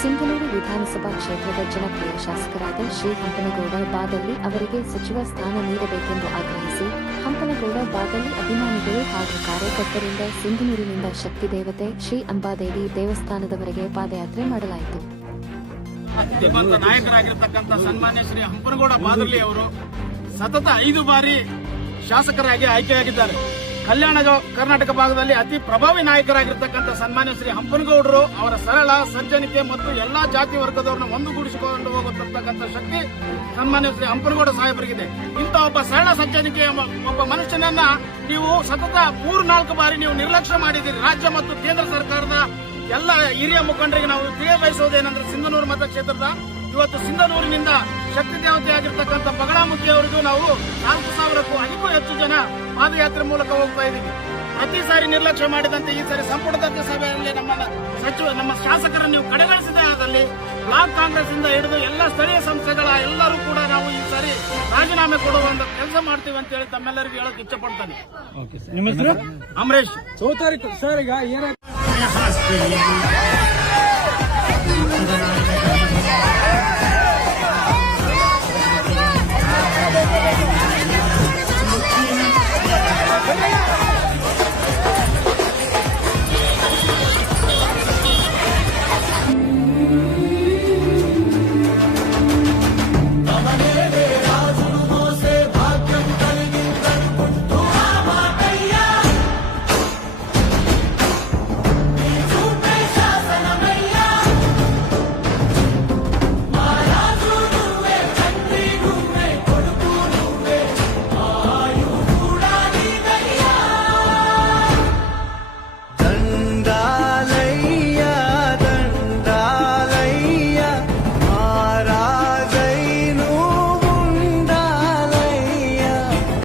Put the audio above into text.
ಸಿಂಧನೂರು ವಿಧಾನಸಭಾ ಕ್ಷೇತ್ರದ ಜನಪ್ರಿಯ ಶಾಸಕರಾದ ಶ್ರೀ ಹಂಪನಗೌಡ ಬಾದಳ್ಳಿ ಅವರಿಗೆ ಸಚಿವ ಸ್ಥಾನ ನೀಡಬೇಕೆಂದು ಆಗ್ರಹಿಸಿ ಹಂಪನಗೌಡ ಬಾದಳ್ಳಿ ಅಭಿಮಾನಿಗಳು ಹಾಗೂ ಕಾರ್ಯಕರ್ತರಿಂದ ಸಿಂಧನೂರಿನಿಂದ ಶಕ್ತಿ ದೇವತೆ ಶ್ರೀ ಅಂಬಾದೇವಿ ದೇವಸ್ಥಾನದವರೆಗೆ ಪಾದಯಾತ್ರೆ ಮಾಡಲಾಯಿತು. ನಾಯಕರಾಗಿರ್ತಕ್ಕಂಥ ಸನ್ಮಾನ್ಯ ಶ್ರೀ ಹಂಪನಗೌಡ ಬಾದಳ್ಳಿ ಅವರು ಸತತ 5 ಬಾರಿ ಶಾಸಕರಾಗಿ ಆಯ್ಕೆಯಾಗಿದ್ದಾರೆ. ಕಲ್ಯಾಣ ಕರ್ನಾಟಕ ಭಾಗದಲ್ಲಿ ಅತಿ ಪ್ರಭಾವಿ ನಾಯಕರಾಗಿರ್ತಕ್ಕಂಥ ಸನ್ಮಾನ್ಯ ಶ್ರೀ ಹಂಪನಗೌಡರು ಅವರ ಸರಳ ಸಜ್ಜನಿಕೆ ಮತ್ತು ಎಲ್ಲಾ ಜಾತಿ ವರ್ಗದವರನ್ನ ಒಂದುಗೂಡಿಸಿಕೊಂಡು ಹೋಗತಕ್ಕಂಥ ಶಕ್ತಿ ಸನ್ಮಾನ್ಯ ಶ್ರೀ ಹಂಪನಗೌಡ ಸಾಹೇಬರಿಗಿದೆ. ಇಂಥ ಒಬ್ಬ ಸರಳ ಸಜ್ಜನಿಕೆಯ ಒಬ್ಬ ಮನುಷ್ಯನನ್ನ ನೀವು ಸತತ 3-4 ಬಾರಿ ನೀವು ನಿರ್ಲಕ್ಷ್ಯ ಮಾಡಿದ್ದೀರಿ. ರಾಜ್ಯ ಮತ್ತು ಕೇಂದ್ರ ಸರ್ಕಾರದ ಎಲ್ಲ ಹಿರಿಯ ಮುಖಂಡರಿಗೆ ನಾವು ತಿಳಿಯಬಯಸುವುದೇನೆಂದ್ರೆ ಸಿಂಧನೂರು ಮತಕ್ಷೇತ್ರದ ಇವತ್ತು ಸಿಂಧನೂರಿನಿಂದ ಶಕ್ತಿ ದೇವತೆಯಾಗಿರ್ತಕ್ಕಂಥ ಬಗಳಾಮುಖಿ ಅವರಿಗೂ ನಾವು 4,000ಕ್ಕೂ ಹೆಚ್ಚು ಜನ ಪಾದಯಾತ್ರೆ ಮೂಲಕ ಹೋಗ್ತಾ ಇದ್ದೀವಿ. ಪ್ರತಿ ಸಾರಿ ನಿರ್ಲಕ್ಷ್ಯ ಮಾಡಿದಂತೆ ಈ ಸಾರಿ ಸಂಪುಟದ ಸಭೆಯಲ್ಲಿ ನಮ್ಮ ಶಾಸಕರನ್ನು ನೀವು ಕಡೆಗಣಿಸಿದೆ. ಅದರಲ್ಲಿ ಬ್ಲಾಕ್ ಕಾಂಗ್ರೆಸ್ ಇಂದ ಹಿಡಿದು ಎಲ್ಲ ಸ್ಥಳೀಯ ಸಂಸ್ಥೆಗಳ ಎಲ್ಲರೂ ಕೂಡ ನಾವು ಈ ಸಾರಿ ರಾಜೀನಾಮೆ ಕೊಡುವಂತ ಕೆಲಸ ಮಾಡ್ತೀವಿ ಅಂತ ಹೇಳಿ ತಮ್ಮೆಲ್ಲರಿಗೂ ಹೇಳಕ್ ಇಚ್ಛೆ ಪಡ್ತಾನೆ. ನಿಮ್ಮ ಹೆಸರು ಅಮರೇಶ್. ಸರ್ ಈಗ